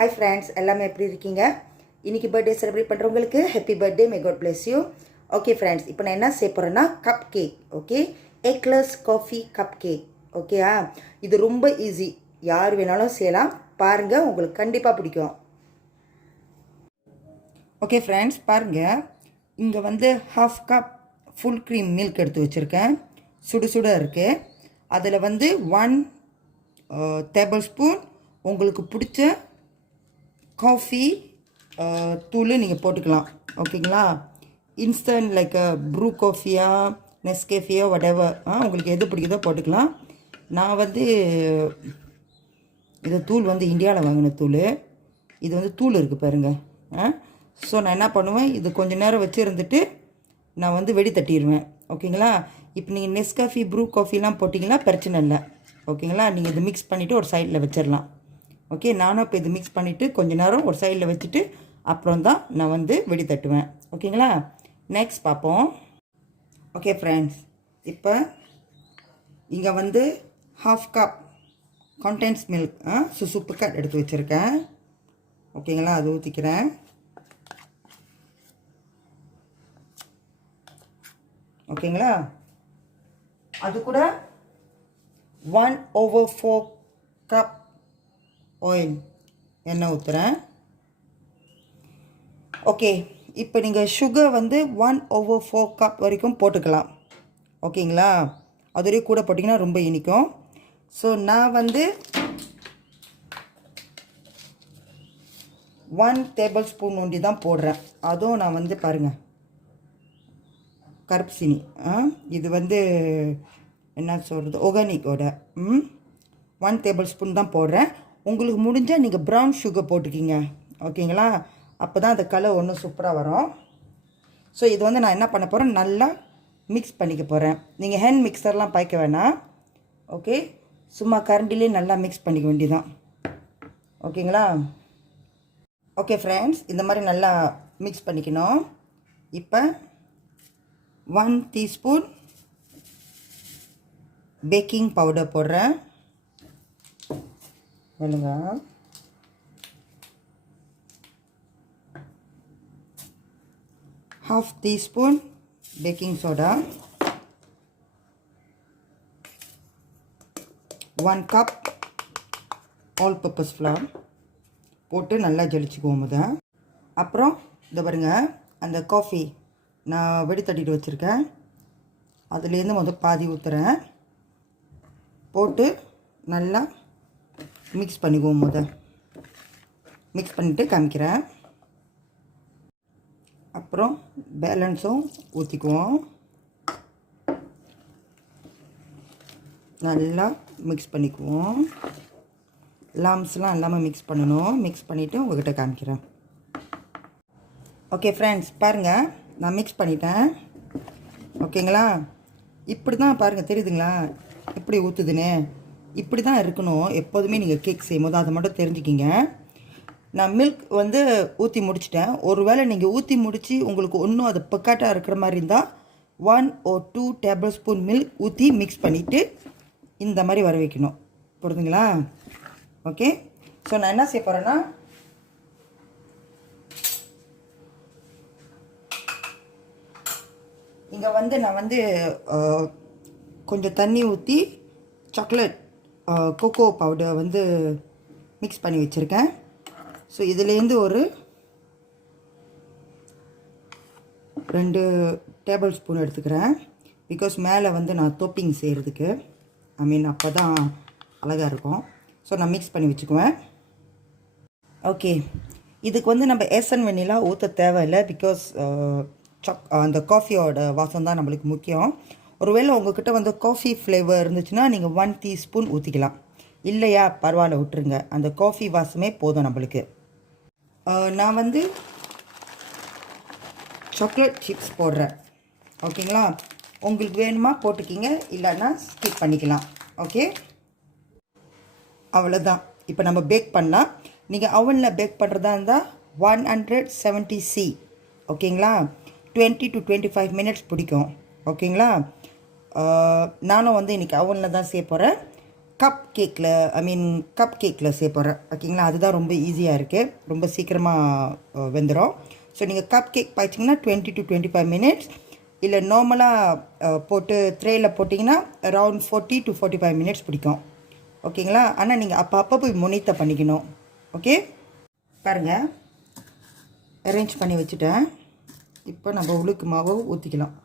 Hi friends, எல்லாமே எப்படி இருக்கீங்க? இன்றைக்கி பர்த்டே செலிப்ரேட் பண்ணுறவங்களுக்கு happy birthday, may God bless you. Okay friends, இப்போ நான் என்ன செய்ய போகிறேன்னா cupcake. Okay, eggless coffee cupcake. ஓகேயா, இது ரொம்ப ஈஸி, யார் வேணாலும் செய்யலாம். பாருங்கள், உங்களுக்கு கண்டிப்பாக பிடிக்கும். ஓகே ஃப்ரெண்ட்ஸ், பாருங்கள், இங்கே வந்து half cup full cream milk எடுத்து வச்சுருக்கேன். சுடு சுட இருக்குது. அதில் வந்து 1 டேபிள் ஸ்பூன் உங்களுக்கு பிடிச்ச காஃபி தூள் நீங்கள் போட்டுக்கலாம். ஓகேங்களா, இன்ஸ்டன்ட் லைக் ப்ரூ காஃபியா நெஸ்கேஃபியோ வடெவர், உங்களுக்கு எது பிடிக்குதோ போட்டுக்கலாம். நான் வந்து இந்த தூள் வந்து இந்தியாவில் வாங்கின தூள். இது வந்து தூள் இருக்குது பாருங்கள். ஸோ நான் என்ன பண்ணுவேன், இது கொஞ்சம் நேரம் வச்சுருந்துட்டு நான் வந்து வெடி தட்டிடுவேன். ஓகேங்களா, இப்போ நீங்கள் நெஸ்காஃபி ப்ரூ காஃபிலாம் போட்டிங்கன்னா பிரச்சனை இல்லை. ஓகேங்களா, நீங்கள் இது மிக்ஸ் பண்ணிவிட்டு ஒரு சைடில் வச்சிடலாம். ஓகே, நானும் இப்போ இது மிக்ஸ் பண்ணிவிட்டு கொஞ்சம் நேரம் ஒரு சைடில் வச்சுட்டு அப்புறம் தான் நான் வந்து வெடி தட்டுவேன். ஓகேங்களா, நெக்ஸ்ட் பார்ப்போம். ஓகே ஃப்ரெண்ட்ஸ், இப்போ இங்கே வந்து half cup condensed milk Subbu cut எடுத்து வச்சுருக்கேன். ஓகேங்களா, அது ஊற்றிக்கிறேன். ஓகேங்களா, அது கூட 1/4 கப் ஆயில் எண்ணெய் ஊற்றுறேன். ஓகே, இப்போ நீங்கள் சுகர் வந்து 1/4 கப் வரைக்கும் போட்டுக்கலாம். ஓகேங்களா, அதுவரையும் கூட போட்டிங்கன்னா ரொம்ப இனிக்கும். ஸோ நான் வந்து 1 டேபிள் ஸ்பூன் ஒண்டி தான் போடுறேன். அதுவும் நான் வந்து பாருங்கள், கருப்பு சீனி, இது வந்து என்ன சொல்கிறது, ஆர்கானிக்கோட 1 டேபிள் ஸ்பூன் தான் போடுறேன். உங்களுக்கு முடிஞ்சால் நீங்கள் ப்ரௌன் சுகர் போட்டுக்கிங்க. ஓகேங்களா, அப்போ தான் அந்த கலர் ஒன்றும் சூப்பராக வரும். ஸோ இது வந்து நான் என்ன பண்ண போகிறேன், நல்லா மிக்ஸ் பண்ணிக்க போகிறேன். நீங்கள் ஹேண்ட் மிக்சர்லாம் பாய்க்க வேணாம். ஓகே, சும்மா கரண்டிலே நல்லா மிக்ஸ் பண்ணிக்க வேண்டியதான். ஓகேங்களா. ஓகே ஃப்ரெண்ட்ஸ், இந்த மாதிரி நல்லா மிக்ஸ் பண்ணிக்கணும். இப்போ 1 டீஸ்பூன் பேக்கிங் பவுடர் போடுறேன். வேணுங்க, half teaspoon baking soda, 1 cup all purpose flower போட்டு நல்லா ஜலிச்சுக்குவோம் முத. அப்புறம் இதை பாருங்க, அந்த காஃபி நான் வெடி தட்டிட்டு வச்சுருக்கேன், அதுலேருந்து முதல் பாதி ஊற்றுறேன். போட்டு நல்லா மிக்ஸ் பண்ணிக்குவோம். மிக்ஸ் பண்ணிவிட்டு காமிக்கிறேன். அப்புறம் பேலன்ஸும் ஊற்றிக்குவோம். நல்லா மிக்ஸ் பண்ணிக்குவோம். லம்ஸ்லாம் எல்லாமே மிக்ஸ் பண்ணணும். மிக்ஸ் பண்ணிவிட்டு உங்கள்கிட்ட காமிக்கிறேன். ஓகே ஃப்ரெண்ட்ஸ், பாருங்கள், நான் மிக்ஸ் பண்ணிட்டேன். ஓகேங்களா, இப்படி தான் பாருங்கள், தெரியுதுங்களா எப்படி ஊற்றுதுன்னு. இப்படி தான் இருக்கணும் எப்போதுமே நீங்கள் கேக் செய்யும் போது, அதை மட்டும் தெரிஞ்சுக்கிங்க. நான் மில்க் வந்து ஊற்றி முடிச்சிட்டேன். ஒரு வேளை நீங்கள் ஊற்றி முடித்து உங்களுக்கு ஒன்றும் அது பக்காட்டாக இருக்கிற மாதிரி இருந்தால் 1 or 2 டேபிள் ஸ்பூன் மில்க் ஊற்றி மிக்ஸ் பண்ணிவிட்டு இந்த மாதிரி வர வைக்கணும். புரியுதுங்களா? ஓகே, ஸோ நான் என்ன செய்ய போகிறேன்னா, இங்கே வந்து நான் வந்து கொஞ்சம் தண்ணி ஊற்றி சாக்லேட் கோகோ பவுடர் வந்து மிக்ஸ் பண்ணி வச்சுருக்கேன். ஸோ இதுலேருந்து ஒரு 2 டேபிள் ஸ்பூன் எடுத்துக்கிறேன். பிகாஸ் மேலே வந்து நான் தொப்பிங் செய்கிறதுக்கு, அப்போ தான் அழகாக இருக்கும். ஸோ நான் மிக்ஸ் பண்ணி வச்சுக்குவேன். ஓகே, இதுக்கு வந்து நம்ம ஏசன் வெண்ணிலா ஊற்ற தேவையில்லை. பிகாஸ் அந்த காஃபியோட வாசம் தான் நம்மளுக்கு முக்கியம். ஒருவேளை உங்கள்கிட்ட வந்து காஃபி ஃப்ளேவர் இருந்துச்சுன்னா நீங்கள் 1 டீஸ்பூன் ஊற்றிக்கலாம். இல்லையா, பரவாயில்ல, விட்டுருங்க. அந்த காஃபி வாசமே போதும் நம்மளுக்கு. நான் வந்து சாக்லேட் சிப்ஸ் போடுறேன். ஓகேங்களா, உங்களுக்கு வேணுமா போட்டுக்கிங்க, இல்லைன்னா ஸ்கிப் பண்ணிக்கலாம். ஓகே, அவ்வளோதான். இப்போ நம்ம பேக் பண்ணலாம். நீங்கள் அவனில் பேக் பண்ணுறதா இருந்தால் 170C. ஓகேங்களா, 20 to 25 மினிட்ஸ் பிடிக்கும். ஓகேங்களா, நானும் வந்து இன்றைக்கி அவனில் தான் செய்ய போகிறேன். கப் கேக்கில் செய்ய போகிறேன். ஓகேங்களா, அதுதான் ரொம்ப ஈஸியாக இருக்குது, ரொம்ப சீக்கிரமாக வெந்துடும். ஸோ நீங்கள் கப் கேக் பாய்ச்சிங்கன்னா 20 to 25 minutes, இல்லை நார்மலாக போட்டு ட்ரேயில் போட்டிங்கன்னா அரவுண்ட் 40 to 45 minutes பிடிக்கும். ஓகேங்களா, ஆனால் நீங்கள் அப்போ போய் முனைத்த பண்ணிக்கணும். ஓகே, பாருங்கள், அரேஞ்ச் பண்ணி வச்சுட்டேன். இப்போ நம்ம உளுக்கு மாவை ஊற்றிக்கலாம்.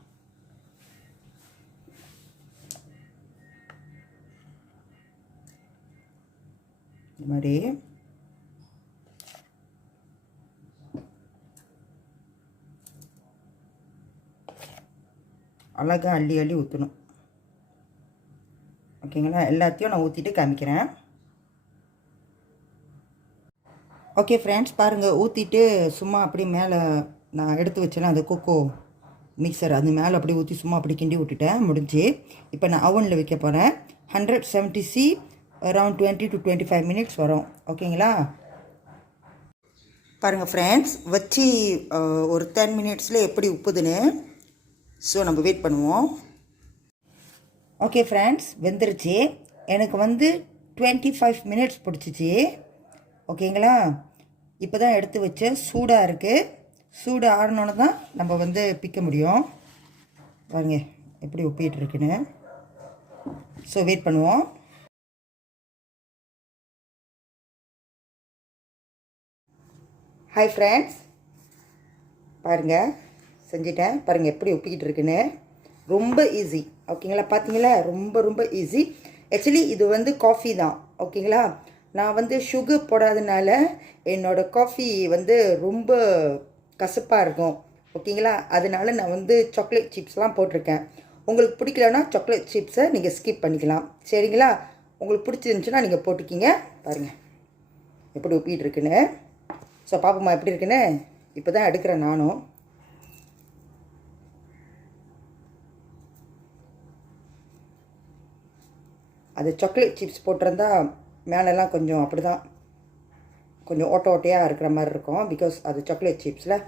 இந்த மாதிரி அழகாக அள்ளி அள்ளி ஊற்றணும். ஓகேங்களா, எல்லாத்தையும் நான் ஊற்றிட்டு காமிக்கிறேன். ஓகே ஃப்ரெண்ட்ஸ், பாருங்கள், ஊற்றிட்டு சும்மா அப்படியே மேலே நான் எடுத்து வச்சேன்னா அந்த கொக்கோ மிக்சர் அது மேலே அப்படியே ஊற்றி சும்மா அப்படி கிண்டி விட்டுட்டேன், முடிஞ்சு. இப்போ நான் அவனில் வைக்க போகிறேன். 170C அரவுண்ட் 20 to 25 minutes வரும். ஓகேங்களா, பாருங்கள் ஃப்ரெண்ட்ஸ், வச்சு ஒரு 10 minutesல எப்படி உப்புதுன்னு. ஸோ நம்ம வெயிட் பண்ணுவோம். ஓகே ஃப்ரெண்ட்ஸ், வெந்துருச்சு. எனக்கு 25 minutes பிடிச்சிச்சு. ஓகேங்களா, இப்போ தான் எடுத்து வச்சேன். சூடாக இருக்குது. சூடு ஆறினோன்னு தான் நம்ம பிக்க முடியும். பாருங்க எப்படி உப்பிட்டு இருக்குன்னு. ஸோ வெயிட் பண்ணுவோம். ஹாய் ஃப்ரெண்ட்ஸ், பாருங்கள், செஞ்சிட்டேன். பாருங்கள் எப்படி உப்பிக்கிட்டு இருக்குன்னு. ரொம்ப ஈஸி. ஓகேங்களா, பார்த்தீங்களா, ரொம்ப ரொம்ப ஈஸி. ஆக்சுவலி இது காஃபி தான். ஓகேங்களா, நான் சுகர் போடாதனால என்னோடய காஃபி ரொம்ப கசப்பாக இருக்கும். ஓகேங்களா, அதனால நான் சாக்லேட் சிப்ஸ்லாம் போட்டிருக்கேன். உங்களுக்கு பிடிக்கலன்னா சாக்லேட் சிப்ஸை நீங்கள் ஸ்கிப் பண்ணிக்கலாம். சரிங்களா, உங்களுக்கு பிடிச்சிருந்துச்சுன்னா நீங்கள் போட்டுக்கிங்க. பாருங்கள் எப்படி உப்பிட்டு இருக்குன்னு. ஸோ பாப்போம்மா எப்படி இருக்குன்னு. இப்போ தான் எடுக்கிறேன் நானும். அது சாக்லேட் சிப்ஸ் போட்டிருந்தா மேலெல்லாம் கொஞ்சம் அப்படி தான் கொஞ்சம் ஓட்டையாக இருக்கிற மாதிரி இருக்கும். பிகாஸ் அது சாக்லேட் சிப்ஸில்.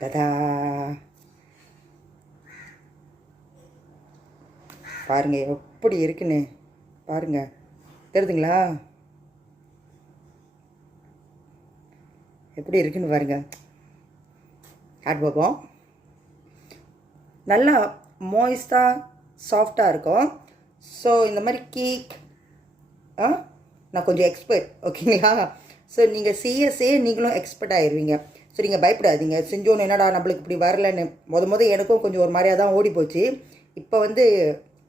ததா, பாருங்கள் எப்படி இருக்குன்னு. பாருங்கள், தெரியுதுங்களா எப்படி இருக்குன்னு பாருங்கள். ஹேட் பாபம் நல்லா மாய்ஸ்டாக சாஃப்டாக இருக்கும். ஸோ இந்த மாதிரி கேக் நான் கொஞ்சம் எக்ஸ்பர்ட். ஓகேங்களா, ஸோ நீங்கள் செய்ய நீங்களும் எக்ஸ்பர்ட் ஆகிடுவீங்க. ஸோ நீங்கள் பயப்படாதீங்க. செஞ்சோன்னு என்னடா நம்மளுக்கு இப்படி வரலன்னு எனக்கும் கொஞ்சம் ஒரு மாதிரியாக தான் ஓடி போச்சு. இப்போ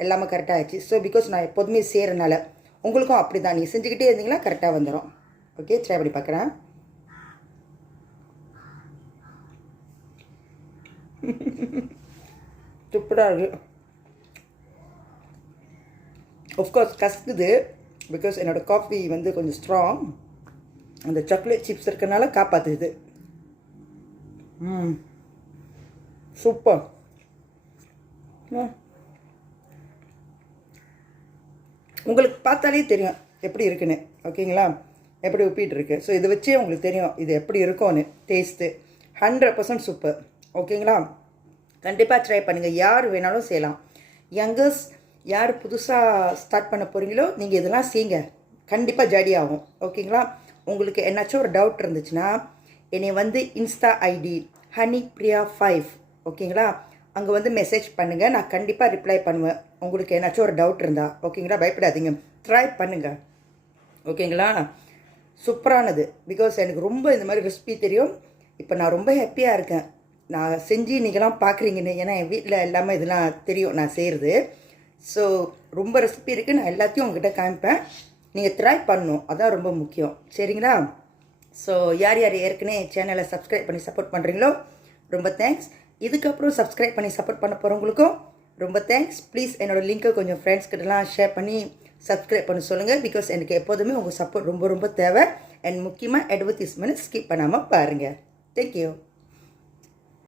எல்லாமே கரெக்டாக ஆச்சு. ஸோ பிகாஸ் நான் எப்போதுமே செய்கிறனால உங்களுக்கும் அப்படி தான். நீங்கள் செஞ்சுக்கிட்டே இருந்தீங்கன்னா கரெக்டாக வந்துடும். ஓகே, ட்ரை பண்ணி பார்க்குறேன். சூப்பராக இருக்குது. ஆஃப்கோர்ஸ் கசக்குது. பிகாஸ் என்னோடய காஃபி கொஞ்சம் ஸ்ட்ராங். அந்த சாக்லேட் சிப்ஸ் இருக்கிறனால காப்பாற்றுது. சூப்பர். உங்களுக்கு பார்த்தாலே தெரியும் எப்படி இருக்குன்னு. ஓகேங்களா, எப்படி உப்பிட்டு இருக்கு. ஸோ இதை வச்சே உங்களுக்கு தெரியும் இது எப்படி இருக்கும்னு. Taste 100% super. ஓகேங்களா, கண்டிப்பாக ட்ரை பண்ணுங்கள். யார் வேணாலும் செய்யலாம். யங்கர்ஸ் யார் புதுசாக ஸ்டார்ட் பண்ண போகிறீங்களோ நீங்கள் இதெல்லாம் செய்யுங்க. கண்டிப்பாக ஜாடி ஆகும். ஓகேங்களா, உங்களுக்கு என்னாச்சும் ஒரு டவுட் இருந்துச்சுன்னா என்னை இன்ஸ்டா ஐடி honeypriya5 ஓகேங்களா, அங்கே மெசேஜ் பண்ணுங்கள். நான் கண்டிப்பாக ரிப்ளை பண்ணுவேன் உங்களுக்கு என்னாச்சும் ஒரு டவுட் இருந்தால். ஓகேங்களா, பயப்படாதீங்க, ட்ரை பண்ணுங்கள். ஓகேங்களா, சூப்பரானது. பிகாஸ் எனக்கு ரொம்ப இந்த மாதிரி ரெசிபி தெரியும். இப்போ நான் ரொம்ப ஹாப்பியாக இருக்கேன் நான் செஞ்சு நீங்களாம் பார்க்குறீங்கன்னு. ஏன்னா என் வீட்டில் எல்லாமே இதெல்லாம் தெரியும் நான் செய்கிறது. ஸோ ரொம்ப ரெசிபி இருக்குது. நான் எல்லாத்தையும் உங்ககிட்ட காமிப்பேன். நீங்கள் ட்ரை பண்ணணும், அதான் ரொம்ப முக்கியம். சரிங்களா, ஸோ யார் யார் ஏற்கனவே சேனலை சப்ஸ்கிரைப் பண்ணி சப்போர்ட் பண்ணுறீங்களோ ரொம்ப தேங்க்ஸ். இதுக்கப்புறம் சப்ஸ்கிரைப் பண்ணி சப்போர்ட் பண்ண போகிறவங்களுக்கும் ரொம்ப தேங்க்ஸ். ப்ளீஸ் என்னோடய லிங்க்கை கொஞ்சம் ஃப்ரெண்ட்ஸ் கிட்டலாம் ஷேர் பண்ணி சப்ஸ்கிரைப் பண்ண சொல்லுங்கள். பிகாஸ் எனக்கு எப்போதுமே உங்கள் சப்போர்ட் ரொம்ப ரொம்ப தேவை. அண்ட் முக்கியமாக அட்வர்டைஸ்மெண்ட் ஸ்கிப் பண்ணாமல் பாருங்கள். தேங்க்யூ.